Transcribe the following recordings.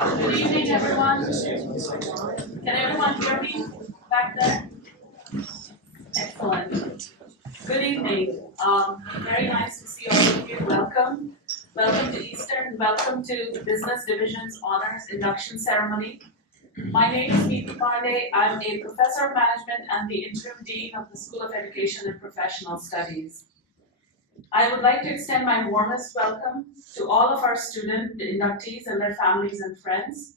Good evening, everyone. Can everyone hear me back there? Excellent. Good evening. Very nice to see all of you. Welcome. Welcome to Eastern. Welcome to the Business Division's Honors Induction Ceremony. My name is Neeti Pandey. I'm a professor of management and the interim dean of the School of Education and Professional Studies. I would like to extend my warmest welcome to all of our student inductees and their families and friends.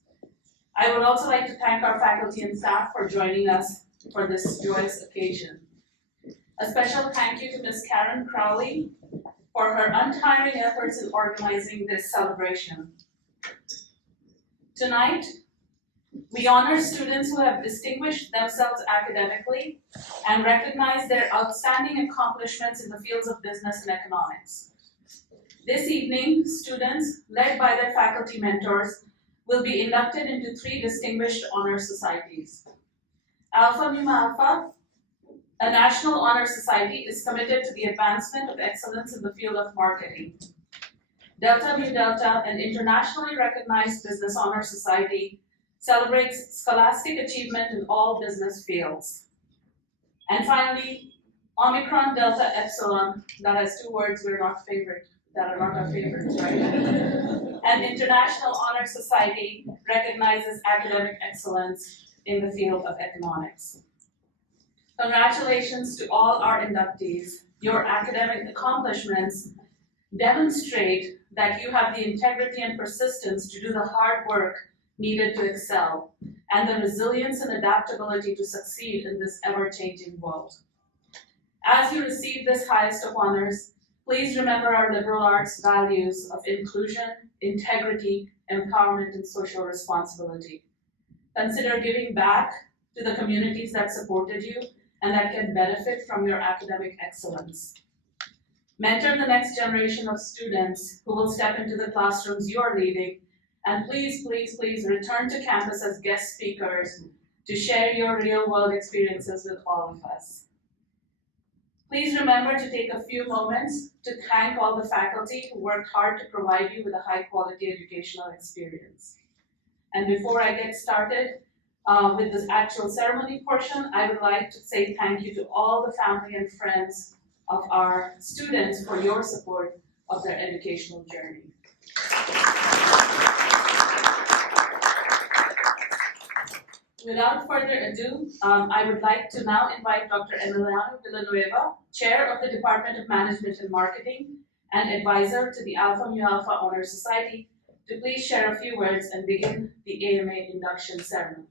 I would also like to thank our faculty and staff for joining us for this joyous occasion. A special thank you to Ms. Karen Crowley for her untiring efforts in organizing this celebration. Tonight, we honor students who have distinguished themselves academically and recognize their outstanding accomplishments in the fields of business and economics. This evening, students, led by their faculty mentors, will be inducted into 3 distinguished honor societies. Alpha Mu Alpha, a national honor society, is committed to the advancement of excellence in the field of marketing. Delta Mu Delta, an internationally recognized business honor society, celebrates scholastic achievement in all business fields. And finally, Omicron Delta Epsilon, that has 2 words that are not our favorites, right? An international honor society recognizes academic excellence in the field of economics. Congratulations to all our inductees. Your academic accomplishments demonstrate that you have the integrity and persistence to do the hard work needed to excel, and the resilience and adaptability to succeed in this ever-changing world. As you receive this highest of honors, please remember our liberal arts values of inclusion, integrity, empowerment, and social responsibility. Consider giving back to the communities that supported you and that can benefit from your academic excellence. Mentor the next generation of students who will step into the classrooms you are leading, and please, please, please return to campus as guest speakers to share your real-world experiences with all of us. Please remember to take a few moments to thank all the faculty who worked hard to provide you with a high-quality educational experience. And before I get started with this actual ceremony portion, I would like to say thank you to all the family and friends of our students for your support of their educational journey. Without further ado, I would like to now invite Dr. Emiliano Villanueva, Chair of the Department of Management and Marketing and Advisor to the Alpha Mu Alpha Honor Society, to please share a few words and begin the AMA induction ceremony.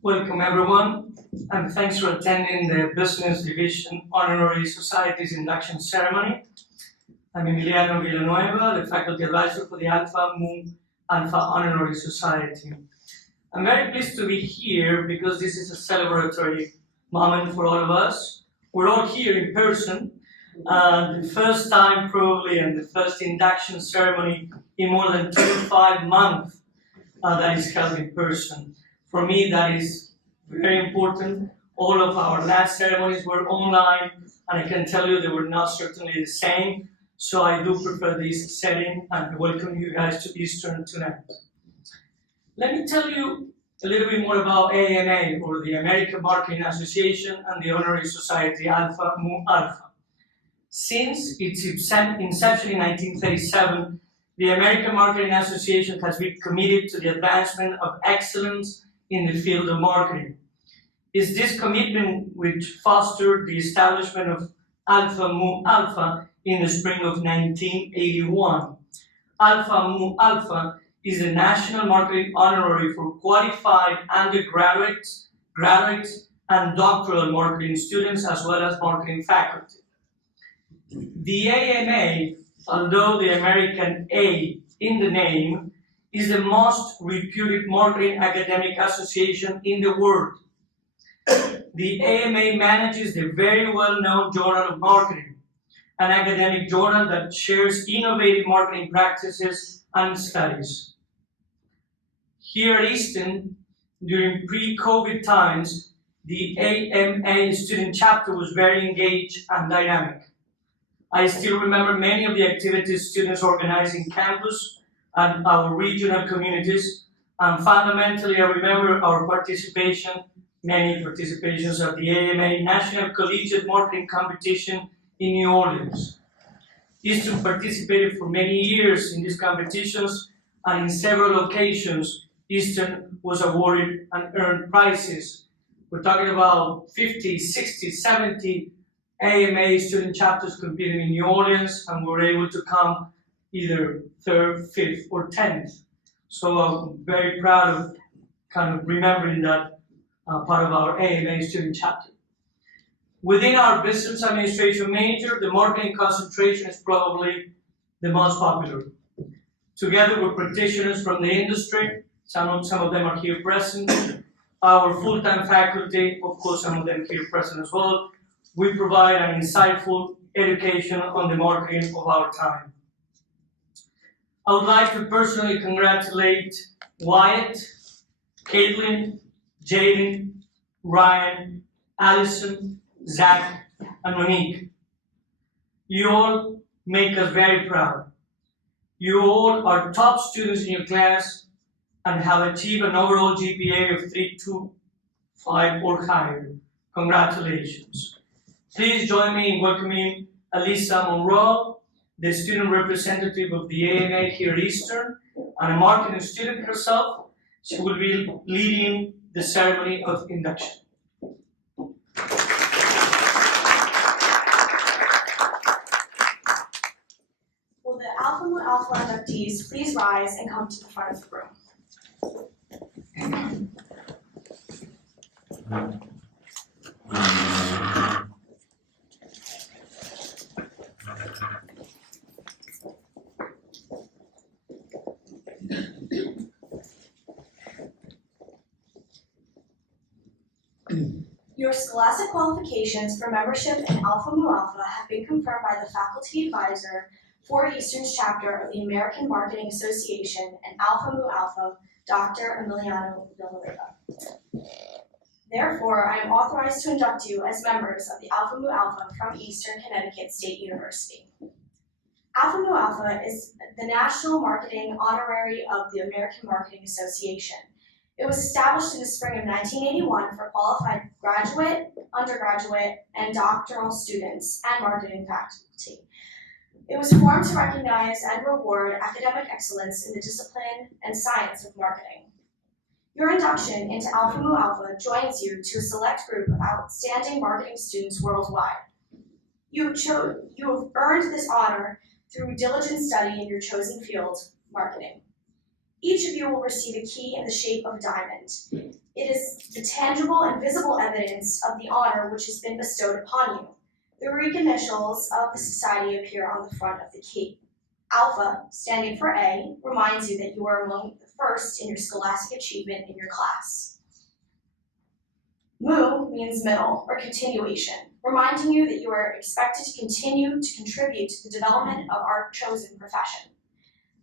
Welcome everyone, and thanks for attending the Business Division Honorary Society's induction ceremony. I'm Emiliano Villanueva, the Faculty Advisor for the Alpha Mu Alpha Honorary Society. I'm very pleased to be here because this is a celebratory moment for all of us. We're all here in person, the first time probably, and the first induction ceremony in more than 25 months that is held in person. For me, that is very important. All of our last ceremonies were online, and I can tell you they were not certainly the same. So I do prefer this setting, and I welcome you guys to Eastern tonight. Let me tell you a little bit more about AMA, or the American Marketing Association, and the Honorary Society Alpha Mu Alpha. Since its inception in 1937, the American Marketing Association has been committed to the advancement of excellence in the field of marketing. It's this commitment which fostered the establishment of Alpha Mu Alpha in the spring of 1981. Alpha Mu Alpha is the national marketing honorary for qualified undergraduates, graduates, and doctoral marketing students, as well as marketing faculty. The AMA, although the American A in the name, is the most reputed marketing academic association in the world. The AMA manages the very well-known Journal of Marketing, an academic journal that shares innovative marketing practices and studies. Here at Eastern, during pre-COVID times, the AMA student chapter was very engaged and dynamic. I still remember many of the activities students organized in campus and our regional communities, and fundamentally I remember our participation, many participations at the AMA National Collegiate Marketing Competition in New Orleans. Eastern participated for many years in these competitions, and in several occasions, Eastern was awarded and earned prizes. We're talking about 50, 60, 70 AMA student chapters competing in New Orleans, and we were able to come either 3rd, 5th, or 10th. So I'm very proud of kind of remembering that part of our AMA student chapter. Within our business administration major, the marketing concentration is probably the most popular. Together with practitioners from the industry, some of them are here present, our full-time faculty, of course some of them here present as well, we provide an insightful education on the marketing of our time. I would like to personally congratulate Wyatt, Caitlin, Jaden, Ryan, Allison, Zach, and Monique. You all make us very proud. You all are top students in your class and have achieved an overall GPA of 3.25 or higher. Congratulations. Please join me in welcoming Alyssa Monroe, the student representative of the AMA here at Eastern, and a marketing student herself. She will be leading the ceremony of induction. Will the Alpha Mu Alpha inductees please rise and come to the front of the room? Your scholastic qualifications for membership in Alpha Mu Alpha have been confirmed by the faculty advisor for Eastern's chapter of the American Marketing Association and Alpha Mu Alpha, Dr. Emiliano Villanueva. Therefore, I am authorized to induct you as members of the Alpha Mu Alpha from Eastern Connecticut State University. Alpha Mu Alpha is the national marketing honorary of the American Marketing Association. It was established in the spring of 1981 for qualified graduate, undergraduate, and doctoral students and marketing faculty. It was formed to recognize and reward academic excellence in the discipline and science of marketing. Your induction into Alpha Mu Alpha joins you to a select group of outstanding marketing students worldwide. You have earned this honor through diligent study in your chosen field, marketing. Each of you will receive a key in the shape of a diamond. It is the tangible and visible evidence of the honor which has been bestowed upon you. The Greek initials of the society appear on the front of the key. Alpha, standing for A, reminds you that you are among the first in your scholastic achievement in your class. Mu means middle or continuation, reminding you that you are expected to continue to contribute to the development of our chosen profession.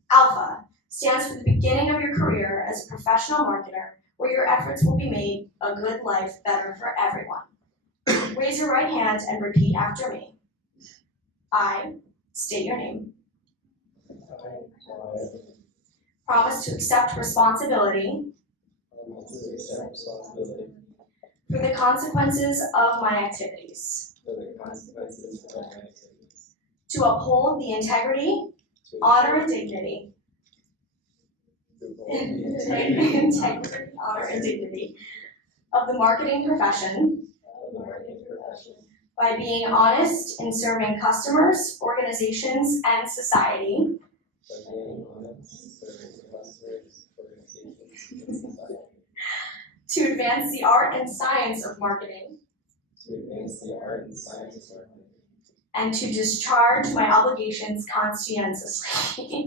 Alpha stands for the beginning of your career as a professional marketer, where your efforts will be made a good life better for everyone. Raise your right hand and repeat after me. I state your name. Promise to accept responsibility for the consequences of my activities. To uphold the integrity, honor, and dignity. Integrity, honor, and dignity of the marketing profession by being honest in serving customers, organizations, and society. To advance the art and science of marketing. And to discharge my obligations conscientiously.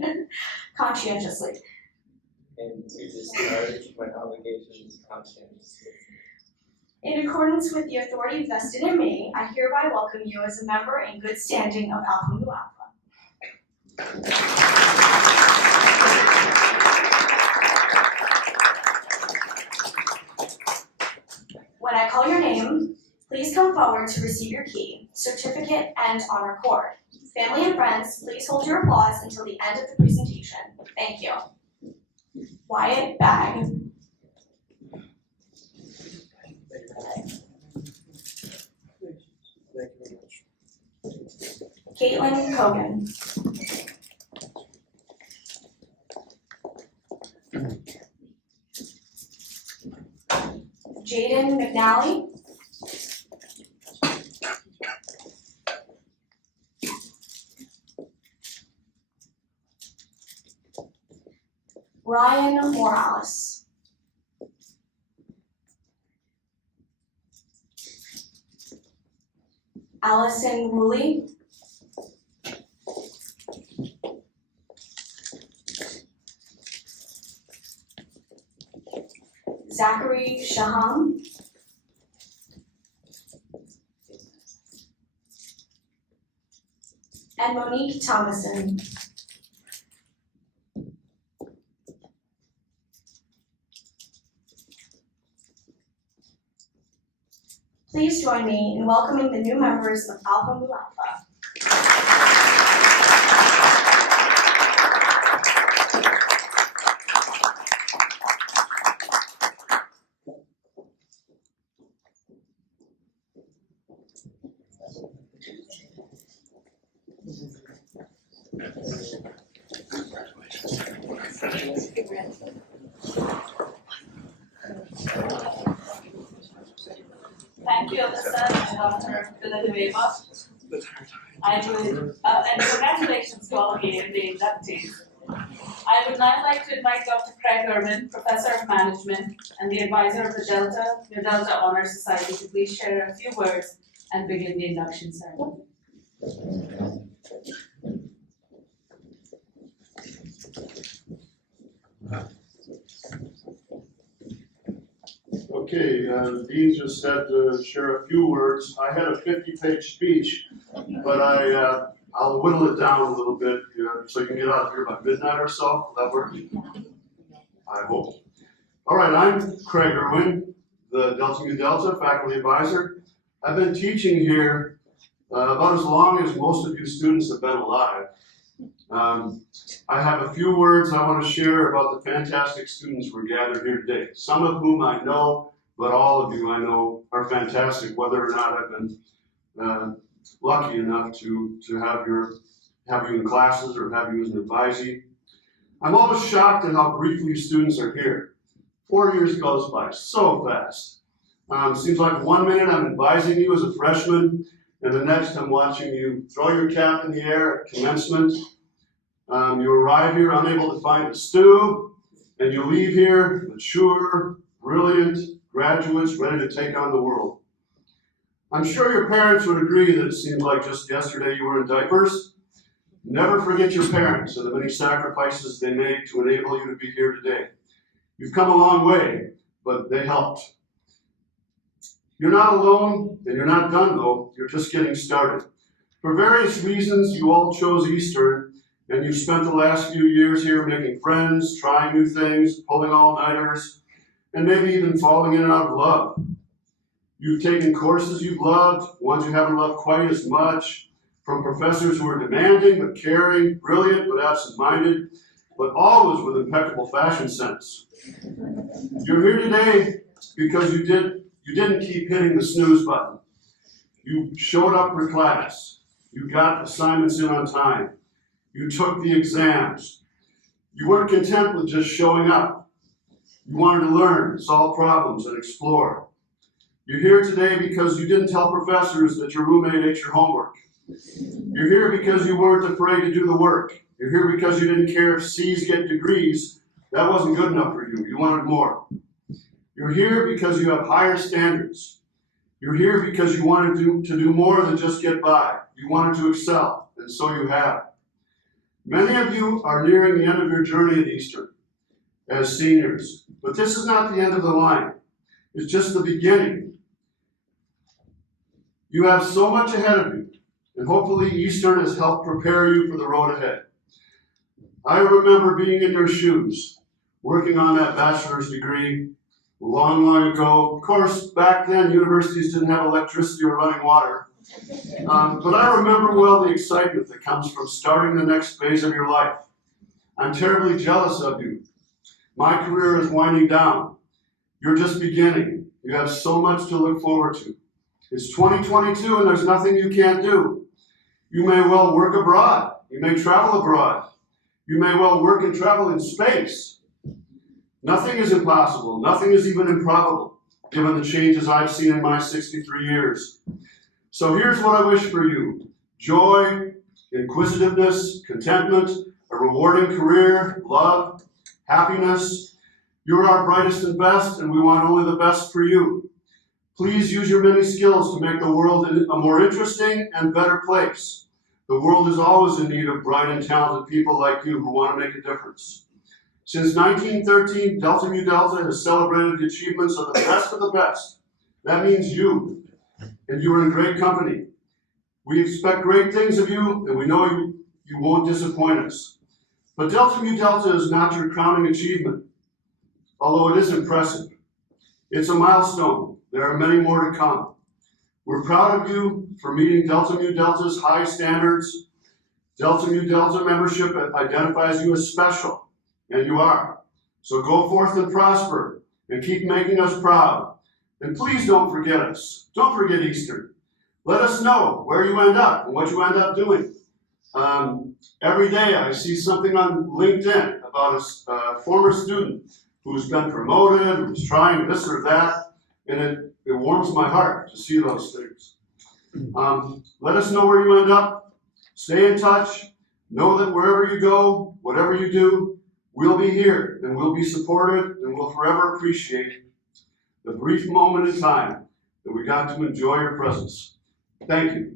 In accordance with the authority vested in me, I hereby welcome you as a member in good standing of Alpha Mu Alpha. When I call your name, please come forward to receive your key, certificate, and honor cord. Family and friends, please hold your applause until the end of the presentation. Thank you. Wyatt Bagg. Thank you very much. Caitlin Cogan. Jaden McNally. Ryan Morales. Allison Ruley. Zachary Shaham. And Monique Thomason. Please join me in welcoming the new members of Alpha Mu Alpha. Thank you, Alyssa and Dr. Villanueva. And congratulations to all of you, the inductees. I would now like to invite Dr. Craig Irwin, Professor of Management and the advisor of the Delta Honor Society, to please share a few words and begin the induction ceremony. Okay, the dean just said to share a few words. I had a 50-page speech, but I'll whittle it down a little bit, so you can get out of here by midnight or so. Will that work? I hope. All right, I'm Craig Irwin, the Delta Mu Delta faculty advisor. I've been teaching here about as long as most of you students have been alive. I have a few words I want to share about the fantastic students we're gathered here today. Some of whom I know, but all of you I know are fantastic, whether or not I've been lucky enough to have you in classes or have you as an advisee. I'm always shocked at how briefly students are here. 4 years goes by so fast. Seems like 1 minute I'm advising you as a freshman, and the next I'm watching you throw your cap in the air at commencement. You arrive here unable to find a stew, and you leave here mature, brilliant graduates ready to take on the world. I'm sure your parents would agree that it seems like just yesterday you were in diapers. Never forget your parents and the many sacrifices they made to enable you to be here today. You've come a long way, but they helped. You're not alone, and you're not done though. You're just getting started. For various reasons, you all chose Eastern, and you've spent the last few years here making friends, trying new things, pulling all-nighters, and maybe even falling in and out of love. You've taken courses you've loved, ones you haven't loved quite as much, from professors who are demanding but caring, brilliant but absent-minded, but always with impeccable fashion sense. You're here today because you didn't keep hitting the snooze button. You showed up for class. You got assignments in on time. You took the exams. You weren't content with just showing up. You wanted to learn, solve problems, and explore. You're here today because you didn't tell professors that your roommate ate your homework. You're here because you weren't afraid to do the work. You're here because you didn't care if C's get degrees. That wasn't good enough for you. You wanted more. You're here because you have higher standards. You're here because you wanted to do more than just get by. You wanted to excel, and so you have. Many of you are nearing the end of your journey at Eastern as seniors, but this is not the end of the line. It's just the beginning. You have so much ahead of you, and hopefully Eastern has helped prepare you for the road ahead. I remember being in your shoes, working on that bachelor's degree, long, long ago. Of course, back then, universities didn't have electricity or running water. But I remember well the excitement that comes from starting the next phase of your life. I'm terribly jealous of you. My career is winding down. You're just beginning. You have so much to look forward to. It's 2022 and there's nothing you can't do. You may well work abroad. You may travel abroad. You may well work and travel in space. Nothing is impossible. Nothing is even improbable, given the changes I've seen in my 63 years. So here's what I wish for you. Joy, inquisitiveness, contentment, a rewarding career, love, happiness. You're our brightest and best, and we want only the best for you. Please use your many skills to make the world a more interesting and better place. The world is always in need of bright and talented people like you who want to make a difference. Since 1913, Delta Mu Delta has celebrated the achievements of the best. That means you, and you are in great company. We expect great things of you, and we know you won't disappoint us. But Delta Mu Delta is not your crowning achievement, although it is impressive. It's a milestone. There are many more to come. We're proud of you for meeting Delta Mu Delta's high standards. Delta Mu Delta membership identifies you as special, and you are. So go forth and prosper, and keep making us proud. And please don't forget us. Don't forget Eastern. Let us know where you end up and what you end up doing. Every day I see something on LinkedIn about a former student who's been promoted, who's trying this or that, and it warms my heart to see those things. Let us know where you end up. Stay in touch. Know that wherever you go, whatever you do, we'll be here and we'll be supportive and we'll forever appreciate the brief moment in time that we got to enjoy your presence. Thank you.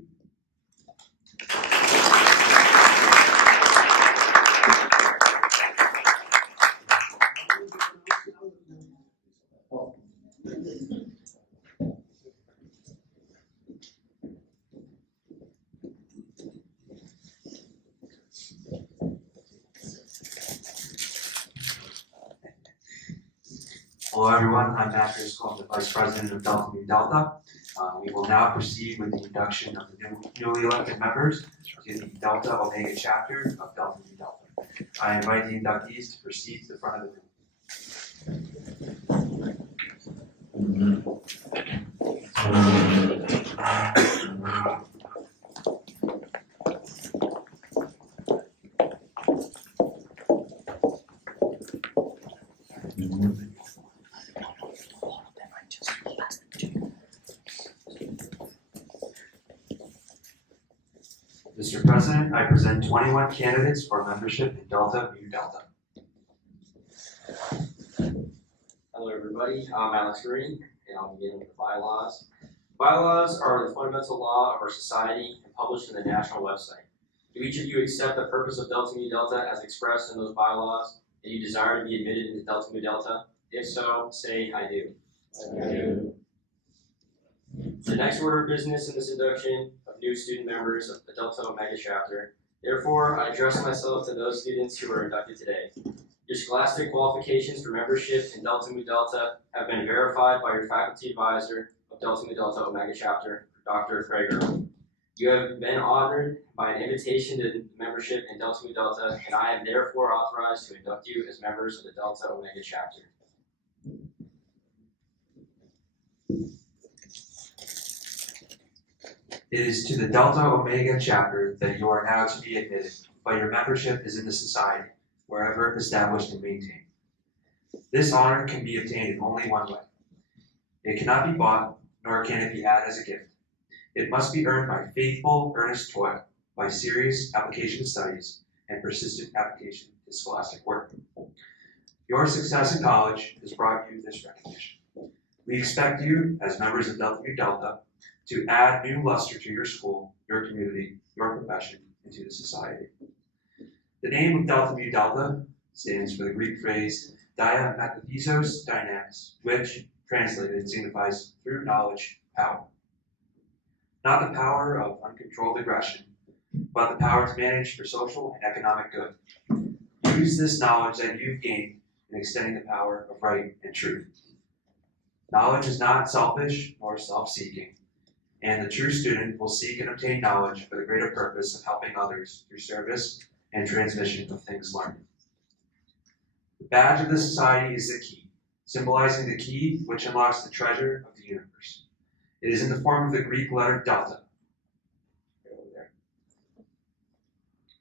Hello everyone, I'm Matt Driscoll, I'm the Vice President of Delta Mu Delta. We will now proceed with the induction of the newly elected members to the Delta Omega chapter of Delta Mu Delta. I invite the inductees to proceed to the front of the room. Mr. President, I present 21 candidates for membership in Delta Mu Delta. Hello everybody, I'm Alex Green, and I'll begin with the bylaws. Bylaws are the fundamental law of our society and published in the national website. Do each of you accept the purpose of Delta Mu Delta as expressed in those bylaws, and you desire to be admitted into Delta Mu Delta? If so, say I do. I do. The next order of business in this induction of new student members of the Delta Omega chapter. Therefore, I address myself to those students who are inducted today. Your scholastic qualifications for membership in Delta Mu Delta have been verified by your faculty advisor of Delta Mu Delta Omega chapter, Dr. Thrager. You have been honored by an invitation to membership in Delta Mu Delta, and I am therefore authorized to induct you as members of the Delta Omega chapter. It is to the Delta Omega chapter that you are now to be admitted, but your membership is in the society, wherever established and maintained. This honor can be obtained in only one way. It cannot be bought, nor can it be had as a gift. It must be earned by faithful, earnest toil, by serious application to studies, and persistent application to scholastic work. Your success in college has brought you this recognition. We expect you, as members of Delta Mu Delta, to add new luster to your school, your community, your profession, and to the society. The name of Delta Mu Delta stands for the Greek phrase dia metathesos dynamis, which, translated, signifies through knowledge, power. Not the power of uncontrolled aggression, but the power to manage for social and economic good. Use this knowledge that you've gained in extending the power of right and truth. Knowledge is not selfish nor self-seeking, and the true student will seek and obtain knowledge for the greater purpose of helping others through service and transmission of things learned. The badge of the society is the key, symbolizing the key which unlocks the treasure of the universe. It is in the form of the Greek letter delta.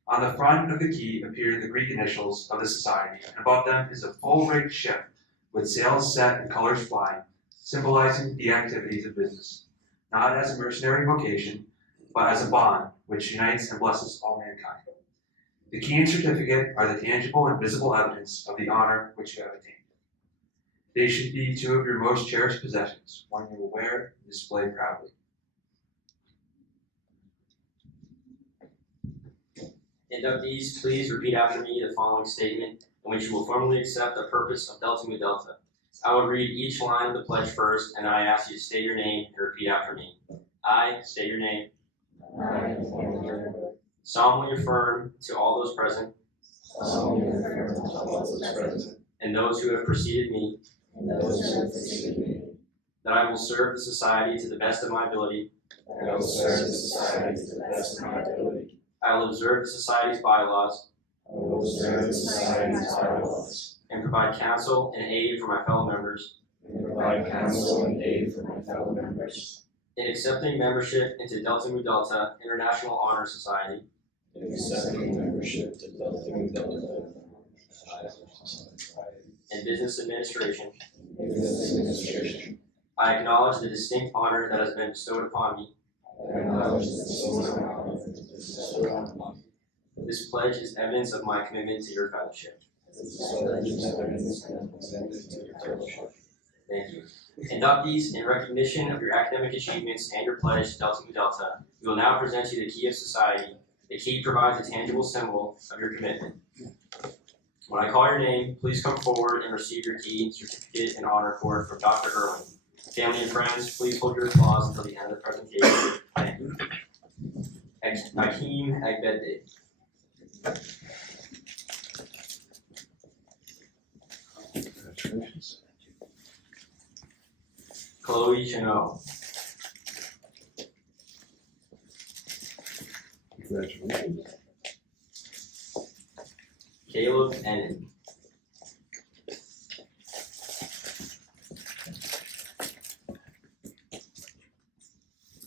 On the front of the key appear the Greek initials of the society, and above them is a full-rigged ship with sails set and colors flying, symbolizing the activities of business, not as a mercenary vocation, but as a bond which unites and blesses all mankind. The key and certificate are the tangible and visible evidence of the honor which you have attained. They should be two of your most cherished possessions, one you will wear and display proudly. Inductees, please repeat after me the following statement in which you will formally accept the purpose of Delta Mu Delta. I will read each line of the pledge first, and I ask you to state your name and repeat after me. I state your name. Solemnly affirm to all those present and those who have preceded me that I will serve the society to the best of my ability. I will observe the society's bylaws and provide counsel and aid for my fellow members in accepting membership into Delta Mu Delta International Honor Society and Business Administration. I acknowledge the distinct honor that has been bestowed upon me. This pledge is evidence of my commitment to your fellowship. Thank you. Inductees, in recognition of your academic achievements and your pledge to Delta Mu Delta, we will now present you the key of society. The key provides a tangible symbol of your commitment. When I call your name, please come forward and receive your key, certificate, and honor cord from Dr. Irwin. Family and friends, please hold your applause until the end of the presentation. Thank you. Hakeem Agbede. Congratulations. Chloe Chenot. Congratulations. Caleb Ennin.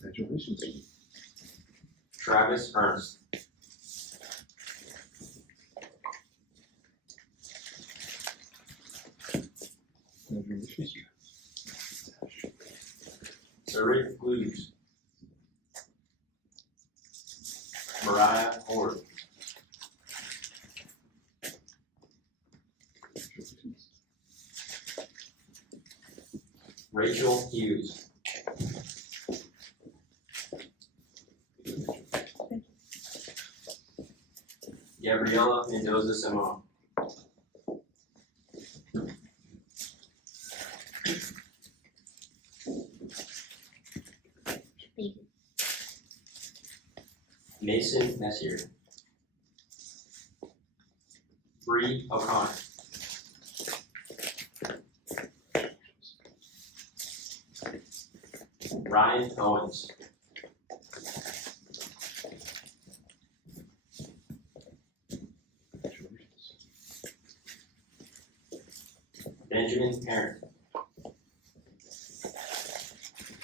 Congratulations. Travis Ernst. Congratulations. Sarit Blues. Mariah Horde. Congratulations. Rachel Hughes. Gabriela Mendoza Simone. Mason Messier. Bree O'Connor. Ryan Owens. Congratulations. Benjamin Parent.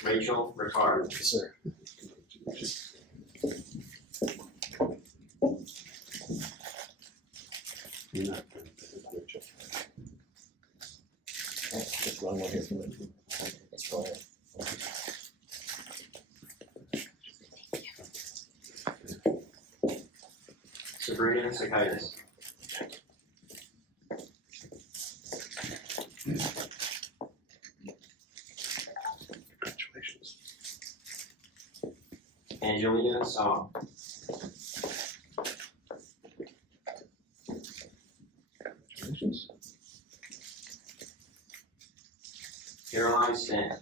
Rachel Ricard. Yes, sir. Congratulations. You're not going to do a great job. Just one more here from it. Let's go ahead. Sabrina Sakaitis. Congratulations. Angelina Song. Congratulations. Caroline Stan.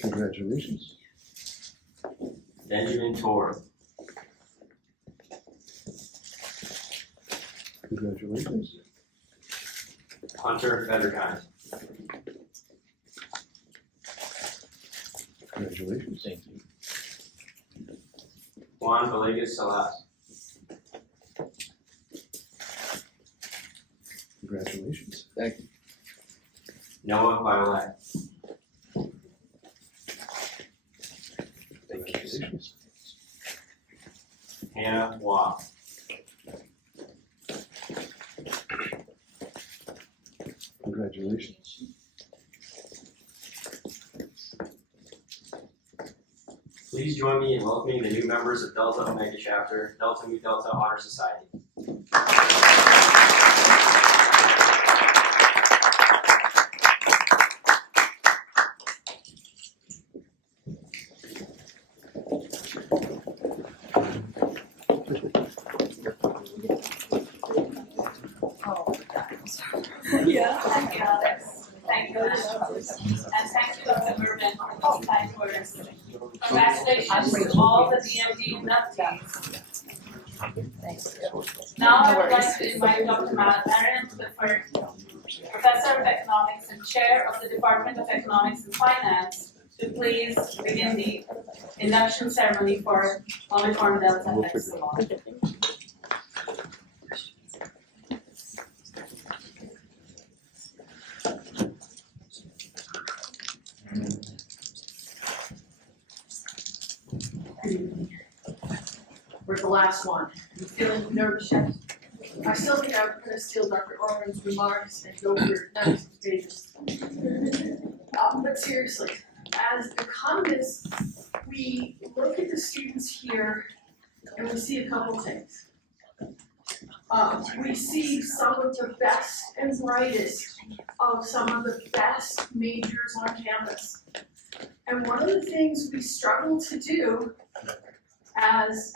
Congratulations. Benjamin Tor. Congratulations. Hunter Federkind. Congratulations. Thank you. Juan Villegas Salas. Congratulations. Thank you. Noah Violet. Congratulations. Hannah Waugh. Congratulations. Please join me in welcoming the new members of Delta Omega Chapter, Delta Mu Delta Honor Society. Yeah. Thank you, Alex. Thank you, Alex. And thank you, Dr. Burman, for those kind words. Congratulations to all the DMD inductees. Now I would like to invite Dr. Matt Aaron, the first Professor of Economics and Chair of the Department of Economics and Finance, to please begin the induction ceremony for Omicron Delta Epsilon. We're the last one. I'm feeling nervous yet. I still think I'm gonna steal Dr. Orman's remarks and go over 96 pages. But seriously, as economists, we look at the students here and we see a couple things. We see some of the best and brightest of some of the best majors on campus. And one of the things we struggle to do as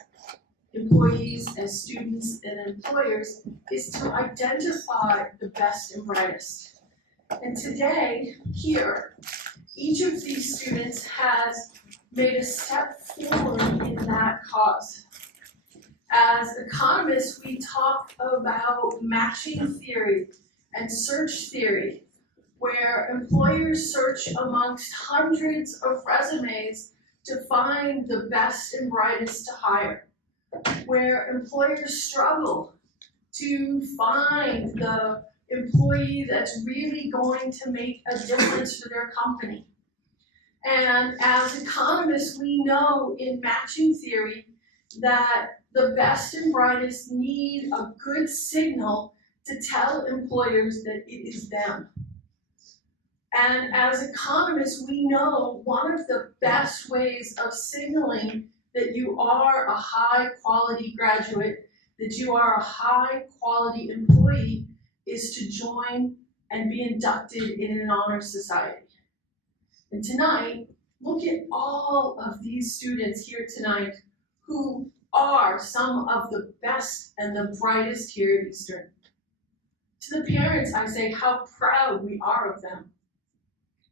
employees, as students, and employers is to identify the best and brightest. And today, here, each of these students has made a step forward in that cause. As economists, we talk about matching theory and search theory, where employers search amongst hundreds of resumes to find the best and brightest to hire, where employers struggle to find the employee that's really going to make a difference for their company. And as economists, we know in matching theory that the best and brightest need a good signal to tell employers that it is them. And as economists, we know one of the best ways of signaling that you are a high quality graduate, that you are a high quality employee, is to join and be inducted in an honor society. And tonight, look at all of these students here tonight who are some of the best and the brightest here at Eastern. To the parents, I say how proud we are of them.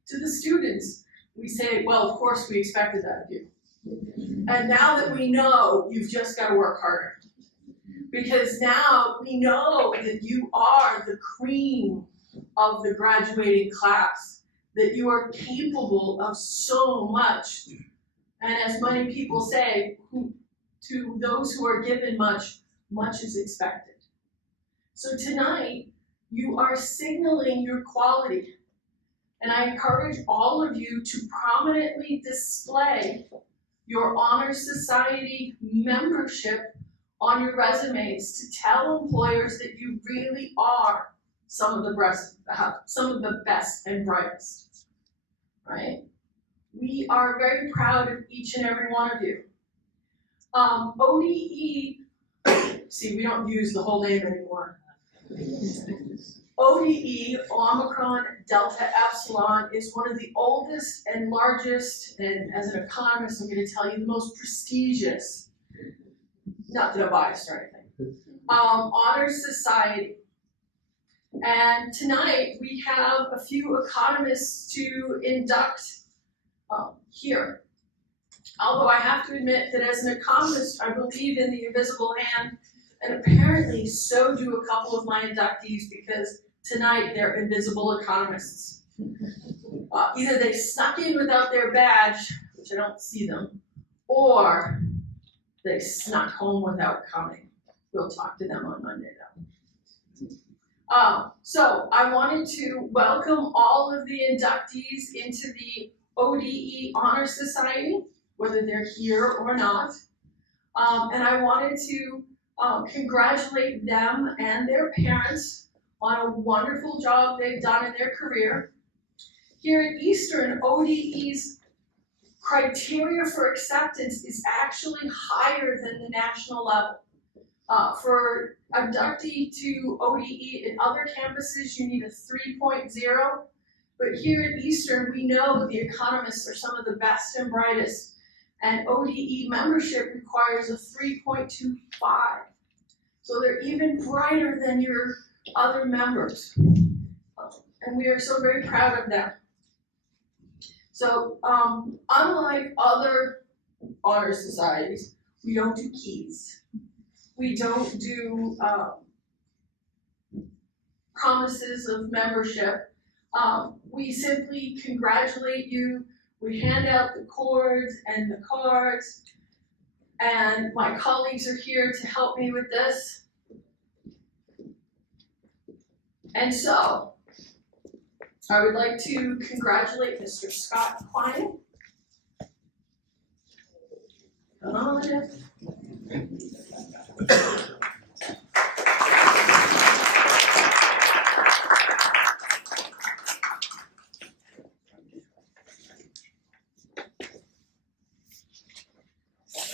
To the students, we say, well, of course we expected that of you. And now that we know, you've just got to work harder. Because now we know that you are the cream of the graduating class, that you are capable of so much. And as many people say, to those who are given much, much is expected. So tonight, you are signaling your quality. And I encourage all of you to prominently display your Honor Society membership on your resumes to tell employers that you really are some of the best and brightest, right? We are very proud of each and every one of you. ODE, see, we don't use the whole name anymore. ODE, Omicron Delta Epsilon, is one of the oldest and largest, and as an economist, I'm going to tell you the most prestigious, not that I'm biased or anything, honor society. And tonight we have a few economists to induct here. Although I have to admit that as an economist, I believe in the invisible hand, and apparently so do a couple of my inductees, because tonight they're invisible economists. Either they snuck in without their badge, which I don't see them, or they snuck home without coming. We'll talk to them on Monday though. So I wanted to welcome all of the inductees into the ODE Honor Society, whether they're here or not. And I wanted to congratulate them and their parents on a wonderful job they've done in their career. Here at Eastern, ODE's criteria for acceptance is actually higher than the national level. For inductee to ODE in other campuses, you need a 3.0, but here at Eastern, we know the economists are some of the best and brightest, and ODE membership requires a 3.25. So they're even brighter than your other members. And we are so very proud of them. So, unlike other honor societies, we don't do keys. We don't do promises of membership. We simply congratulate you. We hand out the cords and the cards. And my colleagues are here to help me with this. And so, I would like to congratulate Mr. Scott Klein. Come on, Jeff.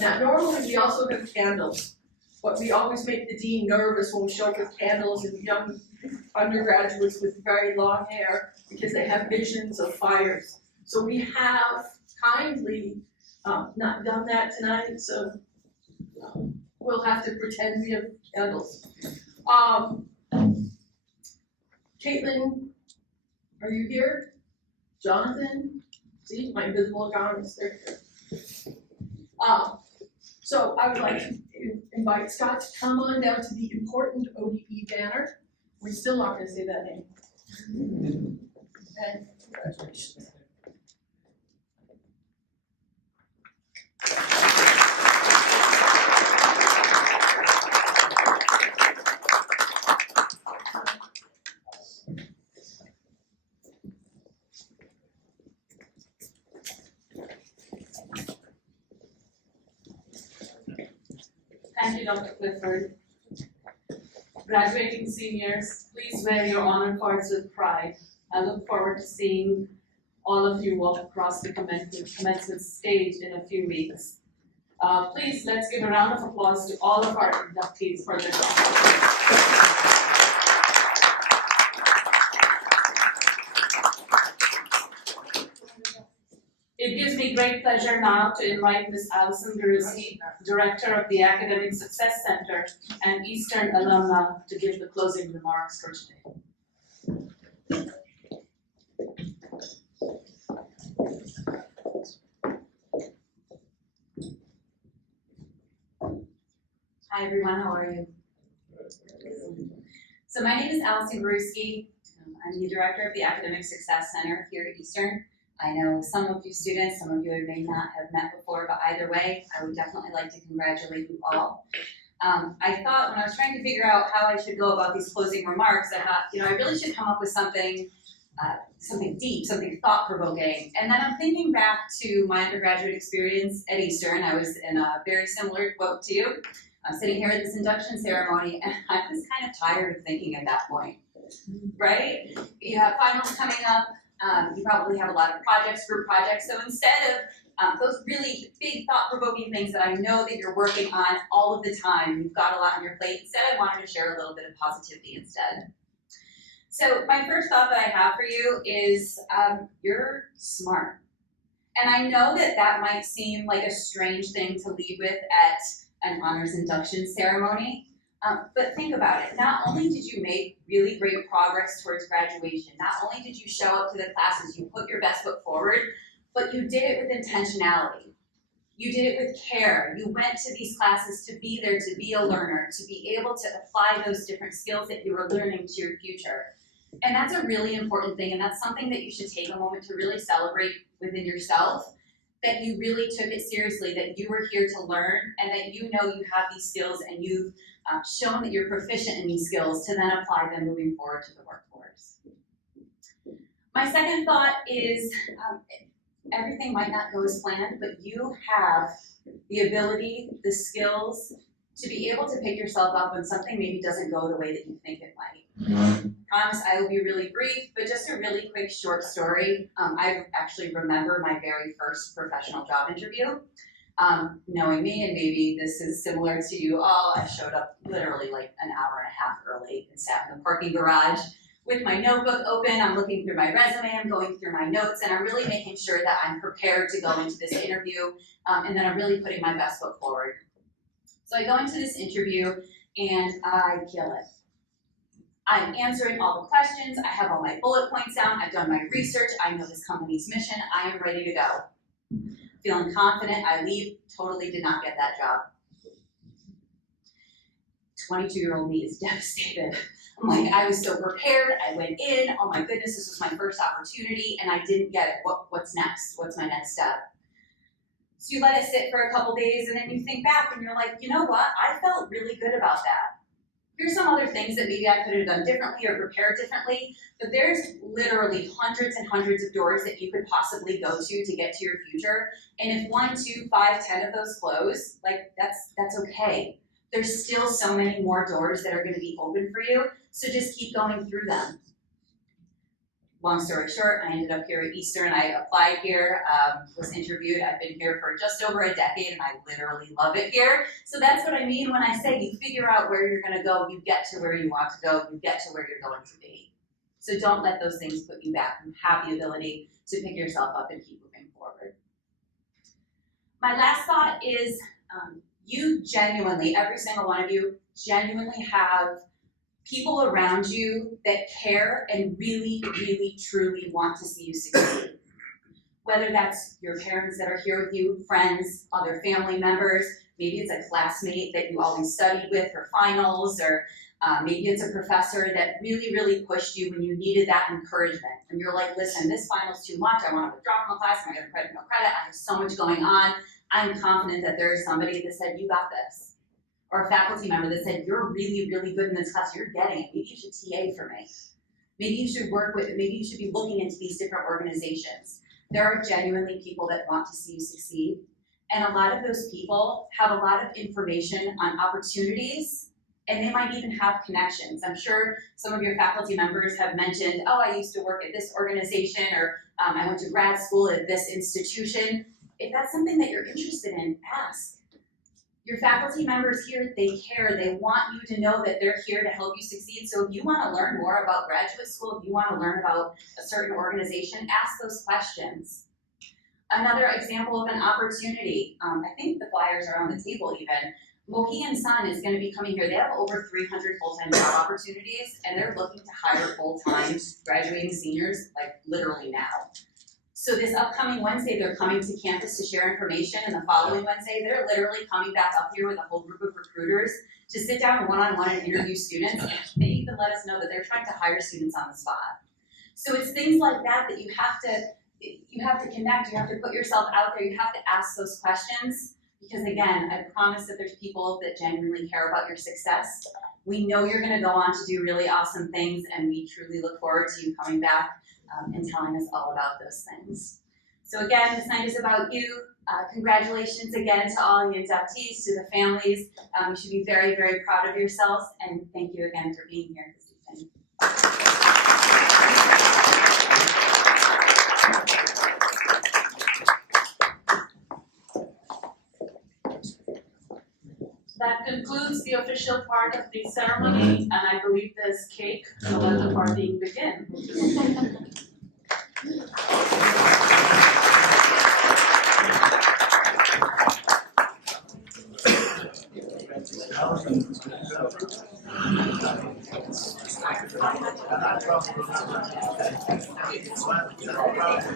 Now, normally we also have candles, but we always make the dean nervous when we show up with candles and young undergraduates with very long hair because they have visions of fires. So we have kindly not done that tonight, so we'll have to pretend we have candles. Caitlin, are you here? Jonathan? See, my invisible economists, they're here. So I would like to invite Scott to come on down to the important ODE banner. We're still not gonna say that name. And congratulations. Thank you, Dr. Clifford. Graduating seniors, please wear your honor cards with pride. I look forward to seeing all of you walk across the commencement stage in a few weeks. Please, let's give a round of applause to all of our inductees for their job. It gives me great pleasure now to invite Ms. Allison Garuski, Director of the Academic Success Center and Eastern alumna, to give the closing remarks for today. Hi everyone, how are you? So my name is Allison Garuski. I'm the Director of the Academic Success Center here at Eastern. I know some of you students, some of you may not have met before, but either way, I would definitely like to congratulate you all. I thought when I was trying to figure out how I should go about these closing remarks, I thought, I really should come up with something deep, something thought-provoking. And then I'm thinking back to my undergraduate experience at Eastern. I was in a very similar boat to you. I'm sitting here at this induction ceremony, and I was kind of tired of thinking at that point, right? You have finals coming up. You probably have a lot of projects, group projects. So instead of those really big thought-provoking things that I know that you're working on all of the time, you've got a lot on your plate, instead I wanted to share a little bit of positivity instead. So my first thought that I have for you is you're smart. And I know that that might seem like a strange thing to lead with at an honors induction ceremony. But think about it. Not only did you make really great progress towards graduation, not only did you show up to the classes, you put your best foot forward, but you did it with intentionality. You did it with care. You went to these classes to be there, to be a learner, to be able to apply those different skills that you were learning to your future. And that's a really important thing, and that's something that you should take a moment to really celebrate within yourself, that you really took it seriously, that you were here to learn, and that you know you have these skills and you've shown that you're proficient in these skills to then apply them moving forward to the workforce. My second thought is everything might not go as planned, but you have the ability, the skills to be able to pick yourself up when something maybe doesn't go the way that you think it might. Promise I will be really brief, but just a really quick short story. I actually remember my very first professional job interview. Knowing me, and maybe this is similar to you all, I showed up literally like an hour and a half early and sat in the parking garage with my notebook open. I'm looking through my resume, I'm going through my notes, and I'm really making sure that I'm prepared to go into this interview, and that I'm really putting my best foot forward. So I go into this interview and I kill it. I'm answering all the questions, I have all my bullet points down, I've done my research, I know this company's mission, I am ready to go. Feeling confident, I leave, totally did not get that job. 22-year-old me is devastated. I'm like, I was so prepared, I went in, oh my goodness, this was my first opportunity, and I didn't get it. What's next? What's my next step? So you let it sit for a couple days, and then you think back, and you're like, you know what? I felt really good about that. Here's some other things that maybe I could have done differently or prepared differently, but there's literally hundreds and hundreds of doors that you could possibly go to get to your future. And if 1, 2, 5, 10 of those close, like that's okay. There's still so many more doors that are going to be open for you, so just keep going through them. Long story short, I ended up here at Eastern. I applied here, was interviewed. I've been here for just over a decade, and I literally love it here. So that's what I mean when I say you figure out where you're going to go, you get to where you want to go, you get to where you're going to be. So don't let those things put you back. You have the ability to pick yourself up and keep moving forward. My last thought is you genuinely, every single one of you, genuinely have people around you that care and really, really, truly want to see you succeed. Whether that's your parents that are here with you, friends, other family members, maybe it's a classmate that you always studied with for finals, or maybe it's a professor that really, really pushed you when you needed that encouragement. And you're like, listen, this final's too much, I want to withdraw from the class, am I going to credit, no credit, I have so much going on. I'm confident that there is somebody that said, you got this. Or a faculty member that said, you're really, really good in this class, you're getting it, maybe you should TA for me. Maybe you should work with, maybe you should be looking into these different organizations. There are genuinely people that want to see you succeed. And a lot of those people have a lot of information on opportunities, and they might even have connections. I'm sure some of your faculty members have mentioned, oh, I used to work at this organization, or I went to grad school at this institution. If that's something that you're interested in, ask. Your faculty members here, they care. They want you to know that they're here to help you succeed. So if you want to learn more about graduate school, if you want to learn about a certain organization, ask those questions. Another example of an opportunity, I think the flyers are on the table even. Mohegan Sun is going to be coming here. They have over 300 full-time job opportunities, and they're looking to hire full-time graduating seniors, like literally now. So this upcoming Wednesday, they're coming to campus to share information, and the following Wednesday, they're literally coming back up here with a whole group of recruiters to sit down one-on-one and interview students. And they even let us know that they're trying to hire students on the spot. So it's things like that that you have to connect, you have to put yourself out there, you have to ask those questions. Because again, I promise that there's people that genuinely care about your success. We know you're gonna go on to do really awesome things, and we truly look forward to you coming back and telling us all about those things. So again, this night is about you. Congratulations again to all the inductees, to the families. You should be very, very proud of yourselves, and thank you again for being here this evening. That concludes the official part of the ceremony, and I believe there's cake, so let the party begin.